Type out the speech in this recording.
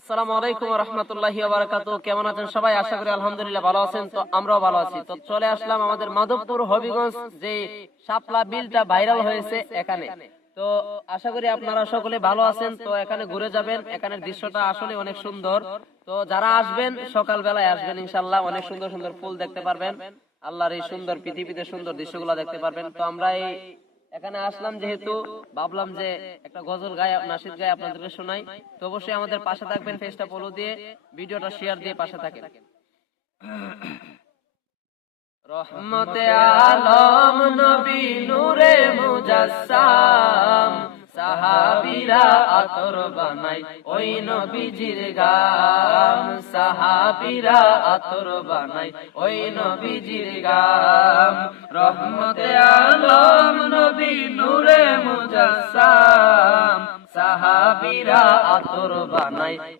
আসসালামু আলাইকুম ওয়া রাহমাতুল্লাহি ওয়া বারাকাতুহু। কেমন আছেন সবাই? আশা করি আলহামদুলিল্লাহ ভালো আছেন। তো আমরাও ভালো আছি। তো চলে আসলাম আমাদের মাধবপুর হবিগঞ্জ, যে শাপলা বিলটা ভাইরাল হয়েছে এখানে। তো আশা করি আপনারা সকলে ভালো আছেন। তো এখানে ঘুরে যাবেন, এখানের দৃশ্যটা আসলে অনেক সুন্দর। তো যারা আসবেন সকাল বেলায় আসবেন, ইনশাআল্লাহ অনেক সুন্দর সুন্দর ফুল দেখতে পারবেন, আল্লাহর এই সুন্দর পৃথিবীতে সুন্দর দৃশ্যগুলো দেখতে পারবেন। তো আমরা এই এখানে আসলাম যেহেতু, ভাবলাম যে একটা গজল গায়ে নাশিদ গায়ে আপনাদেরকে শোনাই। তো অবশ্যই আমাদের পাশে থাকবেন, পেজটা ফলো দিয়ে ভিডিওটা শেয়ার দিয়ে পাশে থাকেন। রহমতে আলম নবী নূরে মুজাসসাম, সাহাবীরা আতর বানাই ওই নবীজির গাম, সাহাবীরা আতর বানাই ওই নবীজির গাম। রহমতে আলম নবী নূরে মুজাসসাম, সাহাবীরা আতর বানাই